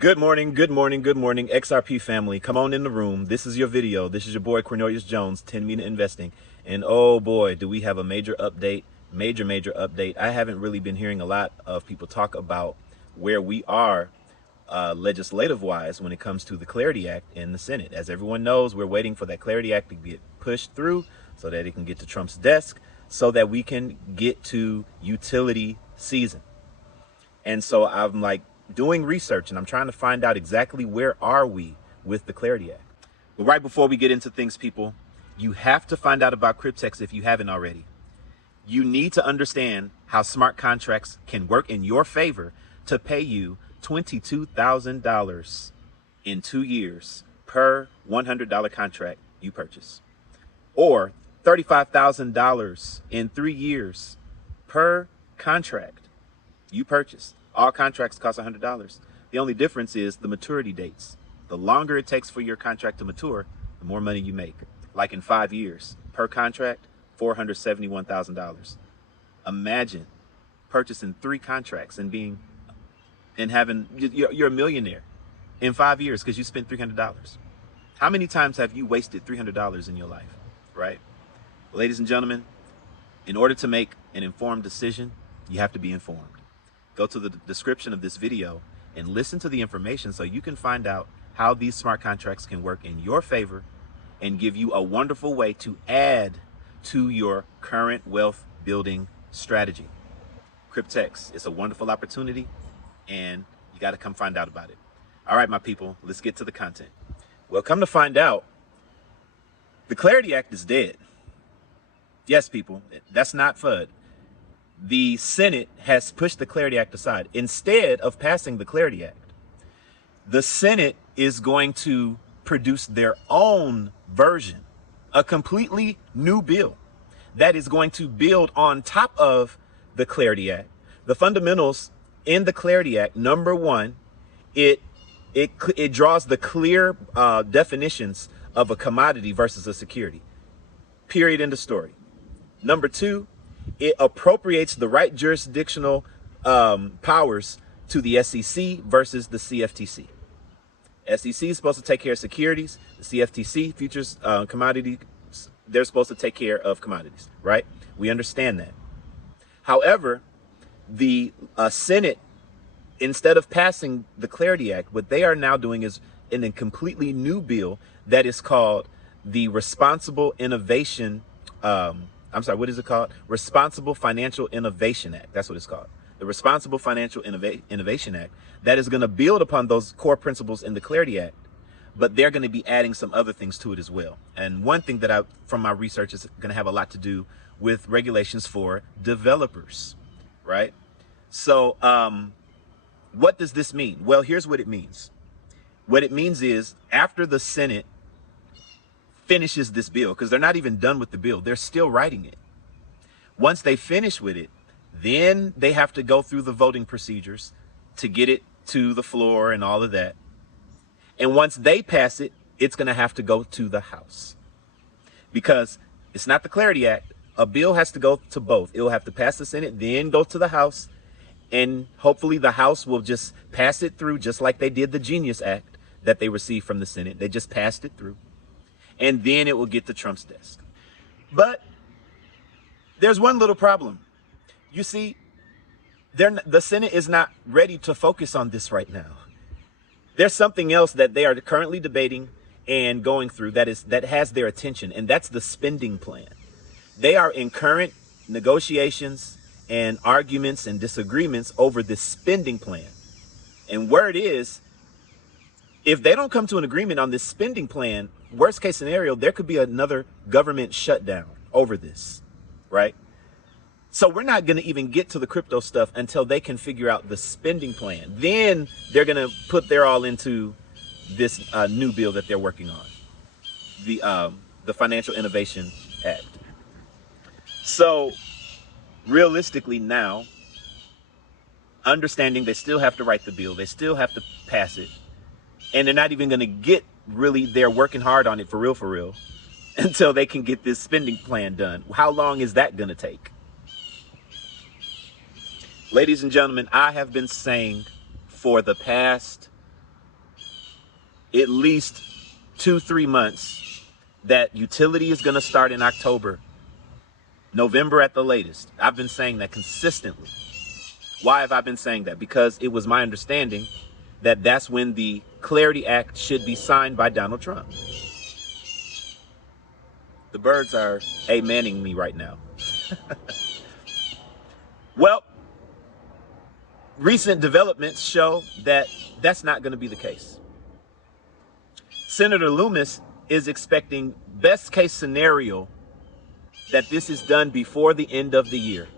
Good morning, good morning, good morning, XRP family. Come on in the room. This is your video. This is your boy Cornelius Jones, 10-minute investing. And oh boy, do we have a major update, major update. I haven't really been hearing a lot of people talk about where we are legislative-wise when it comes to the Clarity Act in the Senate. As everyone knows, we're waiting for that Clarity Act to get pushed through so that it can get to Trump's desk so that we can get to utility season. And so I'm like doing research and I'm trying to find out exactly where are we with the Clarity Act. But right before we get into things, people, you have to find out about Cryptex if you haven't already. You need to understand how smart contracts can work in your favor to pay you $22,000 in 2 years per $100 contract you purchase, or $35,000 in 3 years per contract you purchase. All contracts cost $100. The only difference is the maturity dates. The longer it takes for your contract to mature, the more money you make. Like in 5 years, per contract, $471,000. Imagine purchasing 3 contracts and having, you're a millionaire in 5 years because you spent $300. How many times have you wasted $300 in your life, right? Ladies and gentlemen, in order to make an informed decision, you have to be informed. Go to the description of this video and listen to the information so you can find out how these smart contracts can work in your favor and give you a wonderful way to add to your current wealth building strategy. Cryptex is a wonderful opportunity and you got to come find out about it. All right, my people, let's get to the content. Well, come to find out, the Clarity Act is dead. Yes, people, that's not FUD. The Senate has pushed the Clarity Act aside. Instead of passing the Clarity Act, the Senate is going to produce their own version, a completely new bill that is going to build on top of the Clarity Act. The fundamentals in the Clarity Act, number one, it draws the clear definitions of a commodity versus a security. Period. End of story. Number two, it appropriates the right jurisdictional powers to the SEC versus the CFTC. SEC is supposed to take care of securities. The CFTC, futures, commodities, they're supposed to take care of commodities, right? We understand that. However, the Senate, instead of passing the Clarity Act, what they are now doing is in a completely new bill that is called the Responsible Innovation what is it called? Responsible Financial Innovation Act. That's what it's called. The Responsible Financial Innovation Act that is going to build upon those core principles in the Clarity Act, but they're going to be adding some other things to it as well. And one thing that from my research is going to have a lot to do with regulations for developers, right? So what does this mean? Well, here's what it means. What it means is after the Senate finishes this bill, because they're not even done with the bill, they're still writing it. Once they finish with it, then they have to go through the voting procedures to get it to the floor and all of that. And once they pass it, it's going to have to go to the House, because it's not the Clarity Act. A bill has to go to both. It'll have to pass the Senate, then go to the House, and hopefully the House will just pass it through, just like they did the Genius Act that they received from the Senate. They just passed it through, and then it will get to Trump's desk. But there's one little problem. You see, the Senate is not ready to focus on this right now. There's something else that they are currently debating and going through that has their attention, and that's the spending plan. They are in current negotiations and arguments and disagreements over this spending plan. And word is, if they don't come to an agreement on this spending plan, worst case scenario, there could be another government shutdown over this, right? So we're not going to even get to the crypto stuff until they can figure out the spending plan. Then they're going to put their all into this new bill that they're working on, the Financial Innovation Act. So realistically now, understanding they still have to write the bill, they still have to pass it, and they're not even going to get really, they're working hard on it for real, until they can get this spending plan done. How long is that going to take? Ladies and gentlemen, I have been saying for the past at least 2-3 months that utility is going to start in October, November at the latest. I've been saying that consistently. Why have I been saying that? Because it was my understanding that that's when the Clarity Act should be signed by Donald Trump. The birds are amening me right now. Well, recent developments show that that's not going to be the case. Senator Loomis is expecting best case scenario that this is done before the end of the year,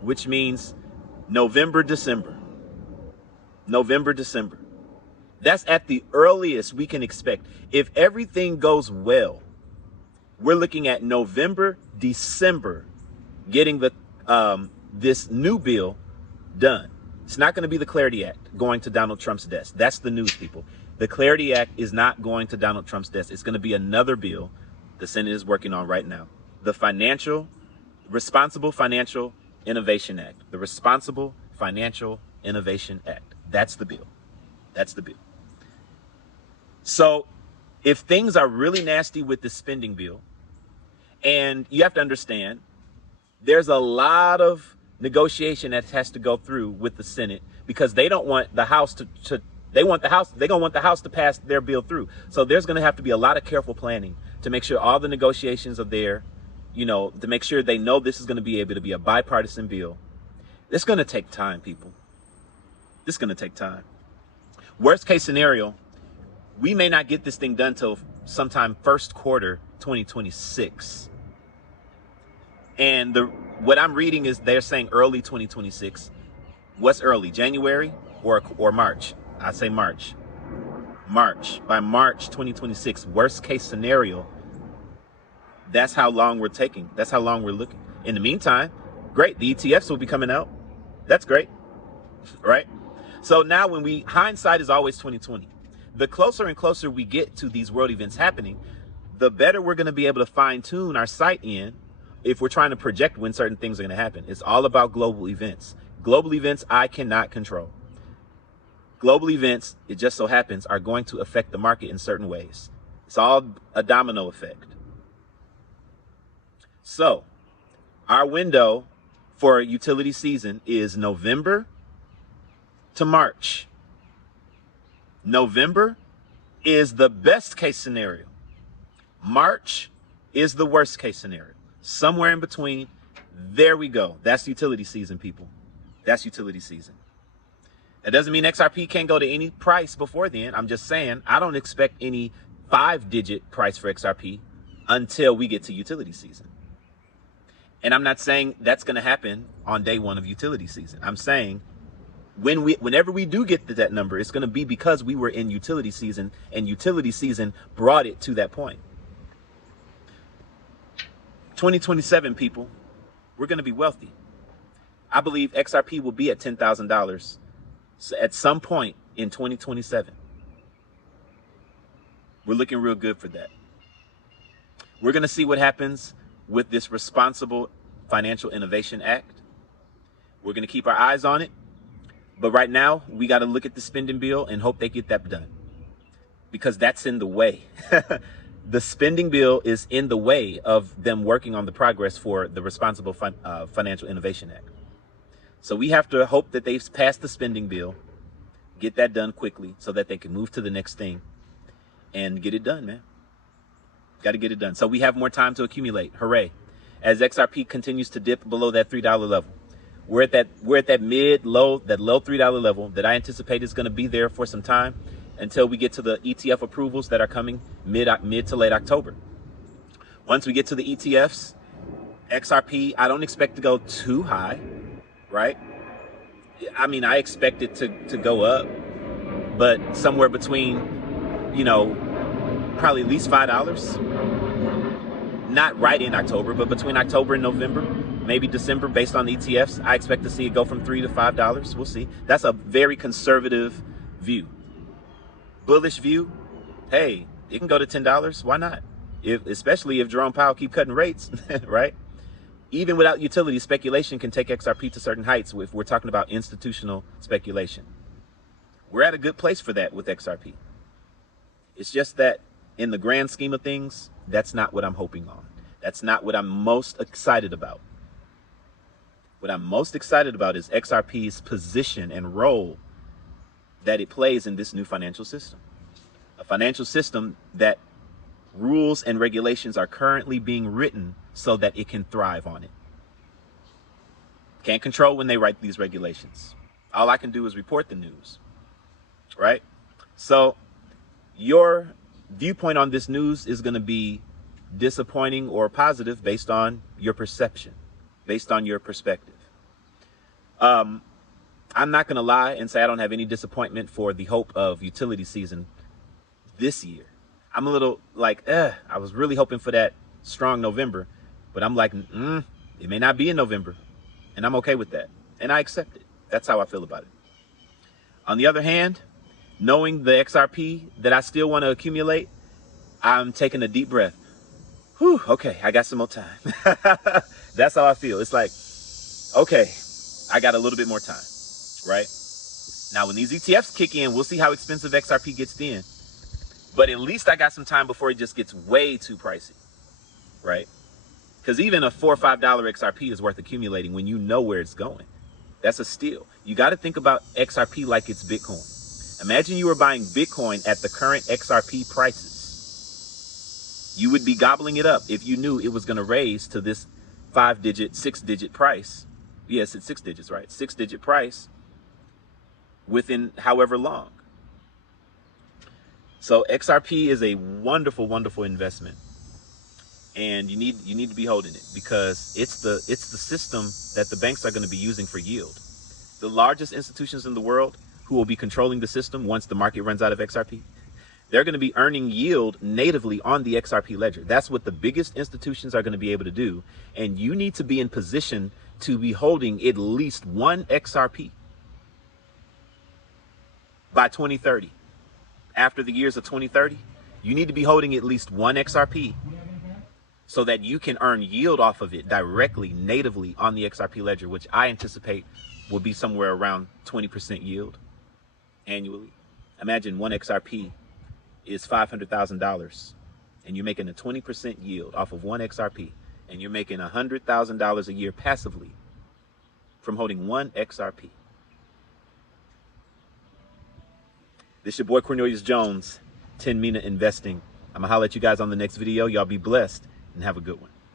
which means November, December. November, December. That's at the earliest we can expect. If everything goes well, we're looking at November, December, getting the this new bill done. It's not going to be the Clarity Act going to Donald Trump's desk. That's the news, people. The Clarity Act is not going to Donald Trump's desk. It's going to be another bill the Senate is working on right now. The Responsible Financial Innovation Act. The Responsible Financial Innovation Act. That's the bill. That's the bill. So if things are really nasty with the spending bill, and you have to understand, there's a lot of negotiation that has to go through with the Senate because they don't want the House they're going to want the House to pass their bill through. So there's going to have to be a lot of careful planning to make sure all the negotiations are there, to make sure they know this is going to be able to be a bipartisan bill. It's going to take time, people. It's going to take time. Worst case scenario, we may not get this thing done till sometime first quarter 2026. And what I'm reading is they're saying early 2026. What's early? January or March? I say March. March. By March 2026, worst case scenario. That's how long we're taking. That's how long we're looking. In the meantime, great. The ETFs will be coming out. That's great. Right? So now hindsight is always 2020. The closer and closer we get to these world events happening, the better we're going to be able to fine tune our sight in if we're trying to project when certain things are going to happen. It's all about global events. Global events I cannot control. Global events, it just so happens, are going to affect the market in certain ways. It's all a domino effect. So, our window for utility season is November to March. November is the best case scenario. March is the worst case scenario. Somewhere in between, there we go. That's utility season, people. That's utility season. That doesn't mean XRP can't go to any price before then. I'm just saying I don't expect any 5-digit price for XRP until we get to utility season. And I'm not saying that's going to happen on day one of utility season. I'm saying whenever we do get to that number, it's going to be because we were in utility season and utility season brought it to that point. 2027, people, we're going to be wealthy. I believe XRP will be at $10,000 at some point in 2027. We're looking real good for that. We're going to see what happens with this Responsible Financial Innovation Act. We're going to keep our eyes on it. But right now, we got to look at the spending bill and hope they get that done, because that's in the way. The spending bill is in the way of them working on the progress for the Responsible Financial Innovation Act. So we have to hope that they've passed the spending bill, get that done quickly so that they can move to the next thing and get it done, man. Got to get it done. So we have more time to accumulate. Hooray. As XRP continues to dip below that $3 level. We're at that low $3 level that I anticipate is going to be there for some time until we get to the ETF approvals that are coming mid to late October. Once we get to the ETFs, XRP, I don't expect to go too high, right? I mean, I expect it to go up, but somewhere between, probably at least $5. Not right in October, but between October and November, maybe December, based on the ETFs, I expect to see it go from $3 to $5. We'll see. That's a very conservative view. Bullish view, hey, it can go to $10. Why not? Especially if Jerome Powell keep cutting rates, right? Even without utility, speculation can take XRP to certain heights if we're talking about institutional speculation. We're at a good place for that with XRP. It's just that in the grand scheme of things, that's not what I'm hoping on. That's not what I'm most excited about. What I'm most excited about is XRP's position and role that it plays in this new financial system. A financial system that rules and regulations are currently being written so that it can thrive on it. Can't control when they write these regulations. All I can do is report the news, right? So your viewpoint on this news is going to be disappointing or positive based on your perception, based on your perspective. I'm not going to lie and say I don't have any disappointment for the hope of utility season this year. I'm a little like, I was really hoping for that strong November, but I'm like, it may not be in November, and I'm okay with that. And I accept it. That's how I feel about it. On the other hand, knowing the XRP that I still want to accumulate, I'm taking a deep breath. Whew, okay, I got some more time. That's how I feel. It's like, okay, I got a little bit more time, right? Now, when these ETFs kick in, we'll see how expensive XRP gets then. But at least I got some time before it just gets way too pricey, right? Because even a $4 or $5 XRP is worth accumulating when you know where it's going. That's a steal. You got to think about XRP like it's Bitcoin. Imagine you were buying Bitcoin at the current XRP prices. You would be gobbling it up if you knew it was going to raise to this 5-digit, 6-digit price. Yes, it's 6 digits, right? 6-digit price within however long. So XRP is a wonderful, wonderful investment. And you need to be holding it because it's the system that the banks are going to be using for yield. The largest institutions in the world who will be controlling the system once the market runs out of XRP, they're going to be earning yield natively on the XRP ledger. That's what the biggest institutions are going to be able to do. And you need to be in position to be holding at least one XRP by 2030. After the years of 2030, you need to be holding at least one XRP so that you can earn yield off of it directly, natively on the XRP ledger, which I anticipate will be somewhere around 20% yield annually. Imagine one XRP is $500,000 and you're making a 20% yield off of one XRP and you're making $100,000 a year passively from holding one XRP. This your boy Cornelius Jones, 10 Mina Investing. I'm gonna holler at you guys on the next video. Y'all be blessed and have a good one.